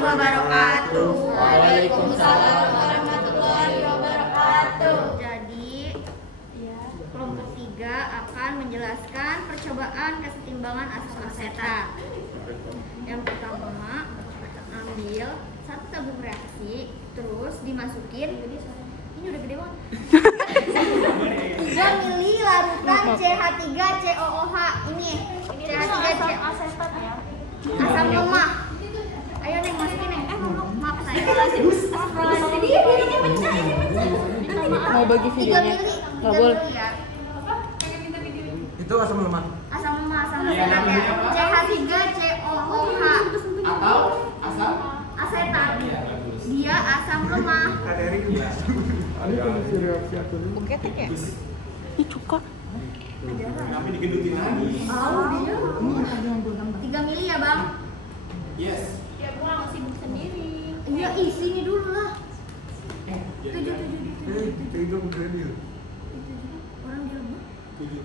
wabarakatuh. Waalaikumsalam warahmatullahi wabarakatuh. Jadi, kelompok 3 akan menjelaskan percobaan kesetimbangan asam asetat. Yang pertama, ambil 1 tabung reaksi, terus dimasukin. Ini udah gede banget. 3 mili larutan CH3COOH. Ini CH3COOH Asetat ya. asam lemah. Ayo Neng, masukin Neng. Maaf saya. Mau bagi 3 videonya? mili. Nggak boleh. Ya. Itu asam lemak Asam lemah, asam asetat ya. CH3COOH atau asam asetat. Dia asam lemah. Buketek ya? Ini cuka. tapi digendutin lagi. 3 mili ya Bang? Yes. Ya pulang sibuk sendiri. Iya, sini dulu lah. 7. Orang di rumah. 7.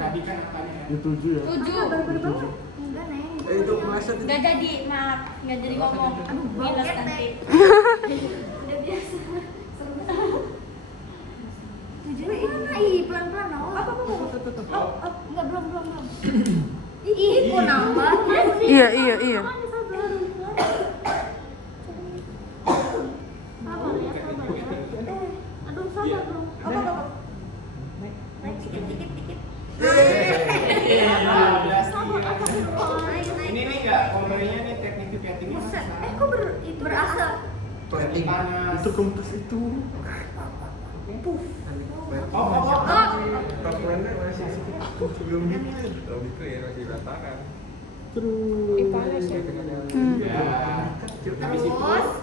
Tadi kan apanya? Itu 7 ya. 7. Enggak Neng. Itu peleset Nggak jadi, maaf, nggak jadi ngomong. Aduh, Minus bangket, nanti. Teh. Udah biasa. 7 mana? Ih, pelan-pelan. Apa? Enggak, belum. Ih, kok nambah? Iya. Aduh, sabar dong. Naik dikit. Ini nih enggak kompornya nih teknik pipiating. Buset. Kok berasap? Plating panas. Itu kompres itu. Kompornya masih sebelum bikin. Belum bikin masih ratakan. Panas ya. Terus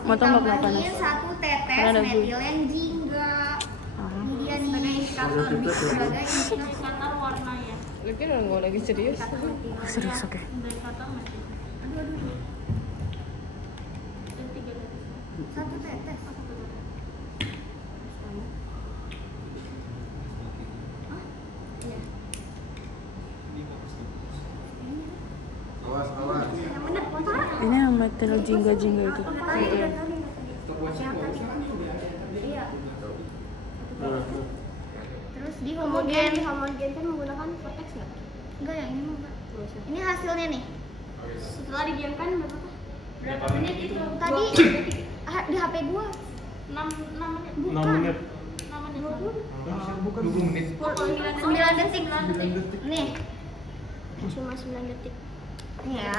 Mau tambah berapa ditambahin panas? 1 tetes Karena ada metilen jingga. Ini dia nih sebagai Indikator warna ya. Lagi nggak lagi serius? Serius, oke. Indikator masih. Aduh. Dan 3 dari 1 tetes. Awas. Yang bener, kontrak. Ini yang metal jingga-jingga itu. Iya. Terus dihomogen kan menggunakan vortex nggak? Enggak yang ini enggak. Ini hasilnya nih. Setelah didiamkan berapa menit itu? Tadi di HP gua 6 menit. 6 menit. 6 menit. Bukan 20 menit. 9 detik. Nih. Cuma 9 detik. Nih ya.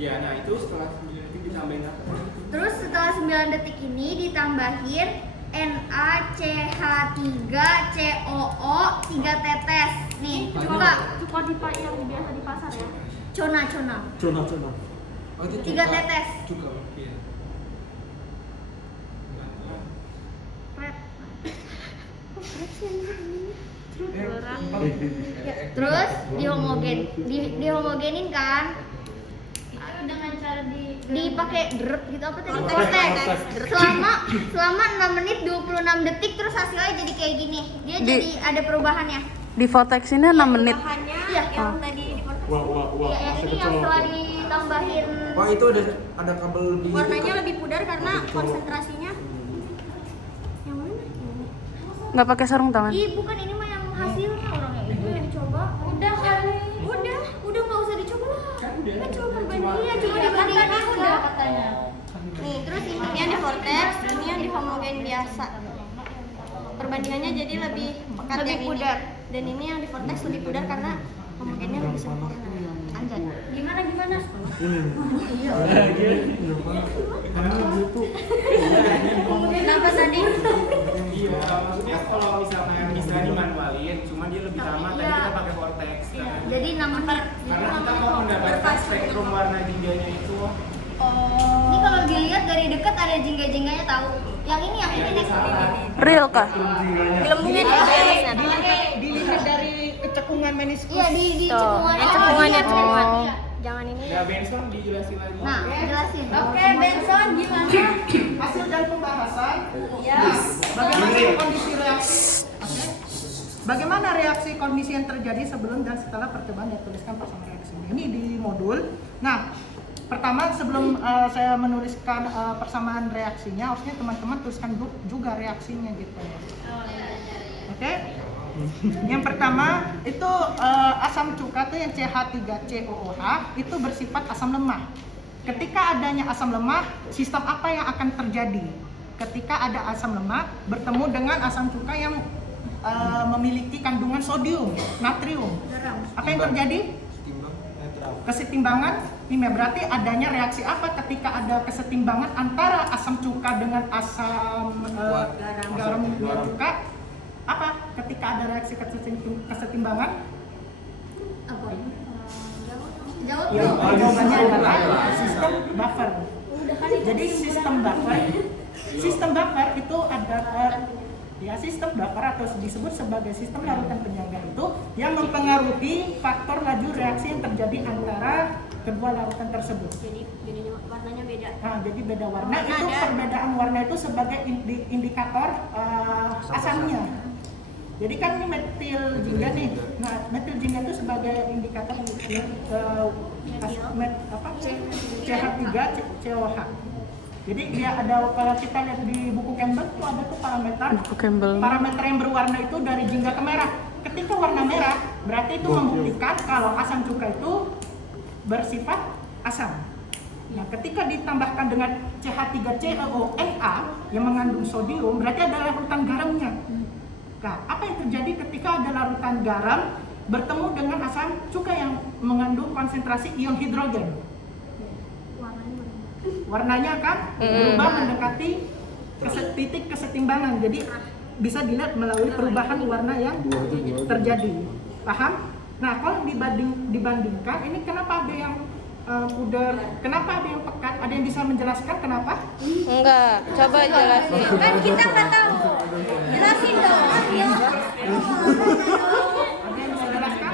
Ya, nah itu setelah 9 detik ditambahin apa? Terus setelah 9 detik ini ditambahin NaCH3COO 3 tetes. Nih, coba. Cuka yang biasa di pasar ya. Cona. Cona. Oh, itu 3 tetes. Juga. Iya. Red. Ya, Terus dihomogenin kan? Itu dengan cara Dipakai drep gitu apa tadi? Vortex. Selama 6 menit 26 detik terus hasilnya jadi kayak gini. Dia jadi ada perubahannya. Di Votex ini 6 menit. bahannya Iya. yang tadi di Wah. Ya, yang ini yang setelah ditambahin Wah, itu ada kabel lebih. warnanya lebih pudar karena konsentrasinya. Yang mana? Nggak pakai sarung tangan. Ih, bukan ini mah yang hasilnya orangnya itu yang dicoba. Udah kali. Udah nggak usah dicoba lah. Kan cuma perbandingan. Iya, cuma dibandingkan aja. Udah katanya. Nih, terus ini Ini yang di vortex, ini yang di homogen biasa. Perbandingannya jadi lebih pekat Lebih yang ini. pudar. Dan ini yang di vortex lebih pudar karena homogennya lebih sempurna. anjay. Gimana? Ini. Kenapa tadi? Iya, maksudnya kalau misalnya dimanualin, cuma dia lebih lama. Tadi kita pakai vortex. Kan? Jadi 6 menit. Karena kita mau mendapatkan spektrum warna jingganya itu. Ini kalau dilihat dari dekat ada jingga-jingganya tahu. Yang ini nih. Real kah? Gelembungnya di atasnya. Dilihat dari kecekungan meniskus. Iya di cekungannya. Cekungannya, Oh. cekungan. Iya. Jangan ini. Ya Benson dijelasin lagi. Nah, jelasin. Oke, Benson gimana? Hasil dari pembahasan. Ya. Bagaimana reaksi kondisi yang terjadi sebelum dan setelah percobaan yang dituliskan bersama reaksi ini di modul. Nah, pertama sebelum saya menuliskan persamaan reaksinya, harusnya teman-teman tuliskan juga reaksinya gitu. Oke? Yang pertama itu asam cuka tuh yang CH3COOH itu bersifat asam lemah. Ketika adanya asam lemah, sistem apa yang akan terjadi? Ketika ada asam lemah bertemu dengan asam cuka yang memiliki kandungan sodium, natrium, apa yang terjadi? Kesetimbangan. Ini berarti adanya reaksi apa ketika ada kesetimbangan antara asam cuka dengan asam garam cuka? Apa? Ketika ada reaksi kesetimbangan? Apa? Jawab Ya, dong. jawabannya adalah sistem buffer. Jadi sistem buffer itu ada sistem buffer atau disebut sebagai sistem larutan penyangga itu yang mempengaruhi faktor laju reaksi yang terjadi antara kedua larutan tersebut. Jadi warnanya beda. Nah, jadi beda warna itu perbedaan warna itu sebagai indikator asamnya. Jadi kan ini metil jingga nih. Nah, metil jingga itu sebagai indikator CH3COH. Jadi dia ada, kalau kita lihat di buku Campbell itu ada tuh Buku Campbell. parameter yang berwarna itu dari jingga ke merah. Ketika warna merah, berarti itu membuktikan kalau asam cuka itu bersifat asam. Nah, ketika ditambahkan dengan CH3COONA yang mengandung sodium, berarti ada larutan garamnya. Nah, apa yang terjadi ketika ada larutan garam bertemu dengan asam cuka yang mengandung konsentrasi ion hidrogen? Warnanya kan berubah mendekati titik kesetimbangan. Jadi bisa dilihat melalui perubahan warna yang terjadi. Paham? Nah, kalau dibandingkan, ini kenapa ada yang pudar, kenapa ada yang pekat? Ada yang bisa menjelaskan kenapa? Enggak, coba jelasin. Kan kita nggak tahu. Jelasin dong. Ayo. Ada yang bisa jelaskan?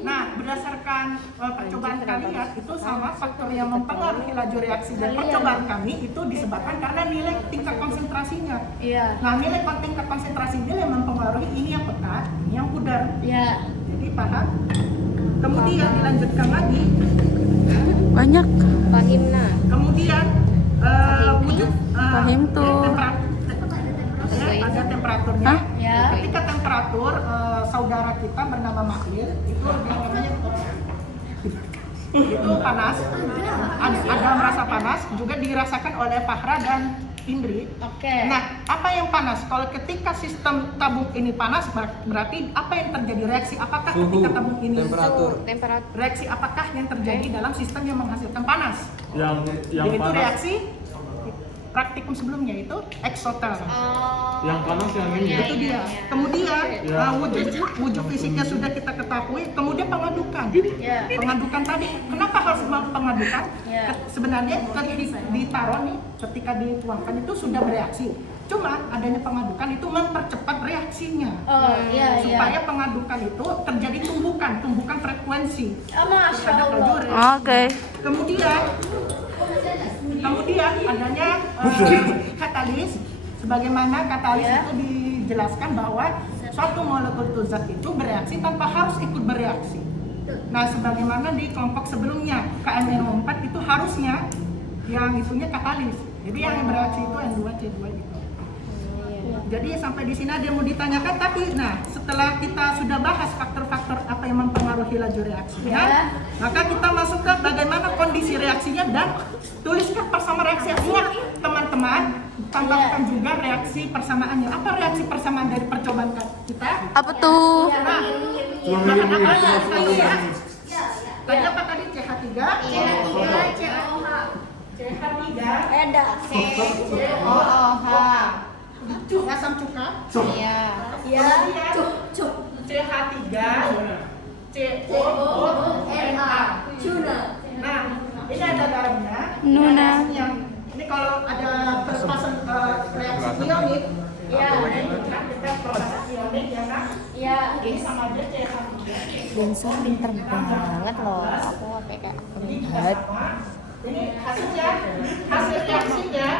Nah, berdasarkan percobaan kalian itu sama faktor yang mempengaruhi laju reaksi dan percobaan kami itu disebabkan karena nilai tingkat konsentrasinya. Iya. Nah, nilai tingkat konsentrasi dia yang mempengaruhi ini yang pekat, ini yang pudar. Iya. Jadi paham? Kemudian dilanjutkan lagi. Banyak. Fahimna. Kemudian wujud Fahim tuh. ada temperaturnya. Hah? Ya. Ketika temperatur saudara kita bernama Makhir itu namanya itu panas, ada merasa panas, juga dirasakan oleh Fahra dan Indri. Oke. Nah, apa yang panas? Kalau ketika sistem tabung ini panas, berarti apa yang terjadi? Reaksi apakah ketika tabung ini? Temperatur. Reaksi apakah yang terjadi dalam sistem yang menghasilkan panas? Yang Itu panas, reaksi praktikum sebelumnya itu eksotel. yang panas yang ini. Itu dia. Kemudian Ya. wujud fisiknya sudah kita ketahui. Kemudian pengadukan. Pengadukan tadi, kenapa harus pengadukan? Sebenarnya ditaruh nih, ketika dituangkan itu sudah bereaksi. Cuma adanya pengadukan itu mempercepat reaksinya. Oh, iya. Supaya pengadukan itu terjadi tumbukan frekuensi. Masya terhadap laju Allah. reaksi. Oke. Kemudian adanya katalis. Sebagaimana katalis itu dijelaskan bahwa suatu molekul zat itu bereaksi tanpa harus ikut bereaksi. Nah, sebagaimana di kelompok sebelumnya KMNO4 itu harusnya yang itunya katalis. Jadi yang bereaksi itu N2C2 gitu. Jadi sampai di sini ada yang mau ditanyakan, tapi nah setelah kita sudah bahas faktor-faktor apa yang mempengaruhi laju reaksinya, maka kita masuk ke bagaimana kondisi reaksinya dan tuliskan persamaan reaksi. Ingat teman-teman, tambahkan juga reaksi persamaannya. Apa reaksi persamaan dari percobaan kita? Apa tuh? Nah, bahan apa ya? Tadi apa tadi? CH3? CH3 Ada. COOH. Asam cuka? Iya. Cuk. CH3 COONA. Nah, ini ada garamnya. Nuna. Ini kalau ada perlepasan reaksi ionik, ini kan kita proses ionik ya kan? Iya. Ini sama aja CH3. Bensur pinter banget loh. Aku sampai kayak lihat. Ini hasil reaksinya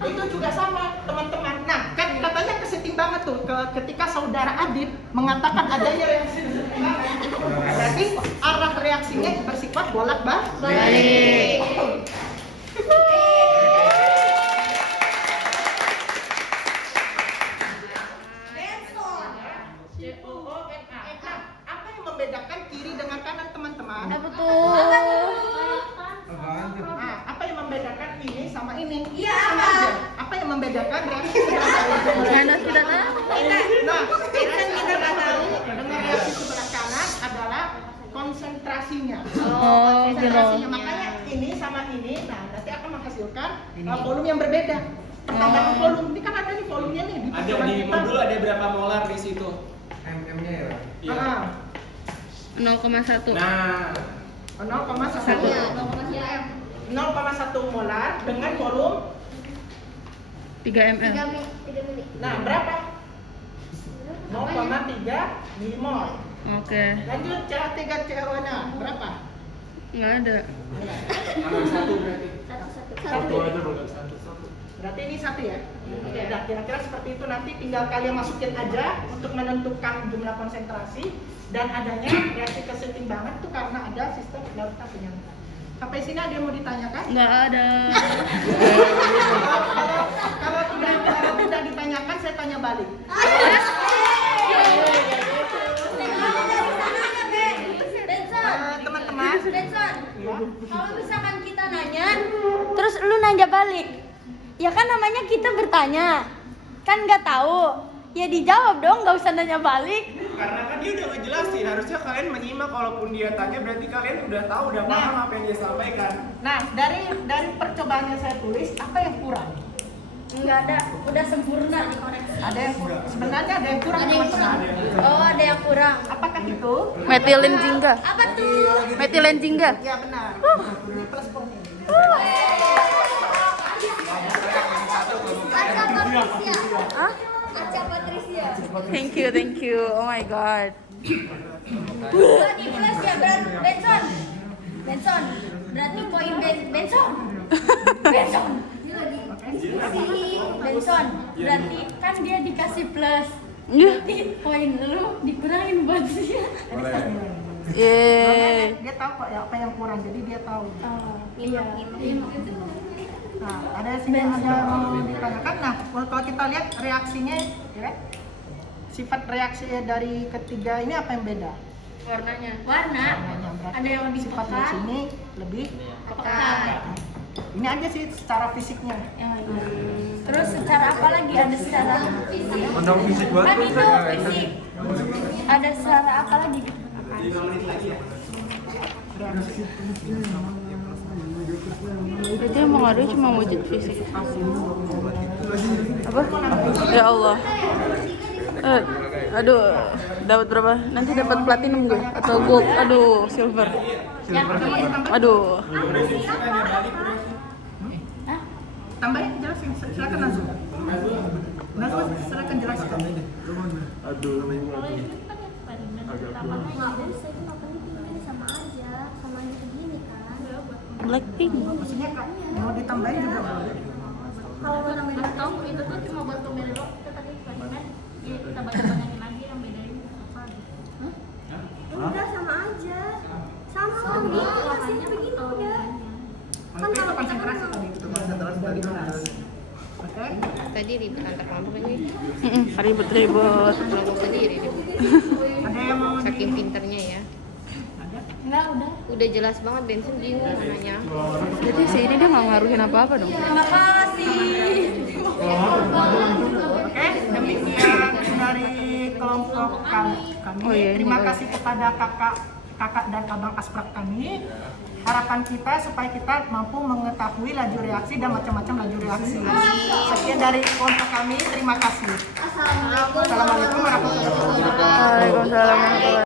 Itu juga sama teman-teman. Nah, kan katanya kesetimbangan tuh ketika saudara Adib mengatakan adanya reaksi kesetimbangan, berarti arah reaksinya bersifat bolak-balik. Nah, apa yang membedakan kiri dengan kanan teman-teman? Apa tuh? Nah, apa yang membedakan ini sama ini? Iya, Sama apa? aja. Apa yang membedakan reaksi sebelah kanan? Mana kita tahu? Nah, kita tahu dengan reaksi sebelah kanan adalah konsentrasinya. Oh, Konsentrasinya. gitu. Makanya ini sama ini, nah nanti akan menghasilkan volume yang berbeda. Pertambahan volume, ini kan ada nih volumenya nih di Ada percobaan di kita. modul ada berapa molar di situ? MM-nya ya. Iya. Ah, 0,1. Nah, 0,1 0,1 molar dengan volume 3 ml. 3 mili. nah berapa? 0,3 milimol. Oke. Lanjut CH3 CH2-nya berapa? Nggak ada. ambil satu berarti. Satu. aja boleh. Berarti ini satu ya? Oke, nah kira-kira seperti itu nanti tinggal kalian masukin aja untuk menentukan jumlah konsentrasi dan adanya reaksi kesetimbangan itu karena ada sistem larutan penyaringan. Sampai sini ada yang mau ditanyakan? Nggak ada. Kalau tidak ditanyakan saya tanya balik. Teman-teman, Benson, ya. kalau misalkan kita nanya, terus lu nanya balik, ya kan namanya kita bertanya, kan nggak tahu, ya dijawab dong, nggak usah nanya balik. Karena kan dia udah ngejelasin, harusnya kalian menyimak kalaupun dia tanya berarti kalian udah tahu, udah paham apa yang dia sampaikan. Nah, dari percobaan yang saya tulis, apa yang kurang? Nggak ada, udah sempurna. Ada yang sebenarnya ada yang kurang, teman-teman. Oh, ada yang kurang. Apakah itu? Metilin jingga. Apa tuh? Metilin jingga. Ya benar. Ini plus poinnya. Aca Patricia. Hah? Aca Patricia. Thank you. Oh my god. Di plus ya, Benson. Benson, berarti poin Benson. Benson. Benson, berarti kan dia dikasih plus. Iya. Berarti poin lu dikurangin buat dia. Yeay. Dia tahu kok ya apa yang kurang, jadi dia tahu. Iya. Nah, ada sini ada mau ditanyakan. Nah, kalau kita lihat reaksinya, ya, sifat reaksi dari ketiga ini apa yang beda? Warna. Warnanya, berarti Ada yang lebih sifat pekat. reaksi ini lebih Pekat. Ini aja sih secara fisiknya. Terus secara apa lagi? Ada secara Undang fisik banget. kan itu fisik. Ada secara apa lagi? 5 menit lagi ya. Berarti emang ada cuma wujud fisik. Apa? Ya Allah. Aduh, dapat berapa? Nanti dapat platinum gue atau gold? Aduh, silver. Aduh. Tambahin jelasin, silakan langsung. Langsung silakan jelaskan. Aduh, Nggak bisa, itu nggak penting, sama aja segini kan. Blackpink. Maksudnya Kak, mau ditambahin juga boleh. Kalau mau nambahin tahu itu tuh cuma buat pembeda doang. Kita tadi eksperimen, ya kita banyakin lagi yang bedain apa gitu. Udah sama aja. Sama begini, hasilnya begini udah. Kan kalau konsentrasi tadi itu konsentrasi tadi benar. Oke. Tadi ribet antar kelompok ini. Ribet-ribet. Kelompok sendiri. Ada yang mau Saking pinternya ya. Ada? Enggak, udah jelas banget Benson bingung mananya. Jadi si ini dia nggak ngaruhin apa-apa dong. Makasih. Oke, demikian dari kelompok kami. Oh iya, ini Terima boleh. kasih kepada kakak dan abang asprak kami. Harapan kita supaya kita mampu mengetahui laju reaksi dan macam-macam laju reaksi. Sekian dari kelompok kami. Terima kasih. Assalamualaikum Assalamualaikum warahmatullahi wabarakatuh. Waalaikumsalam warahmatullahi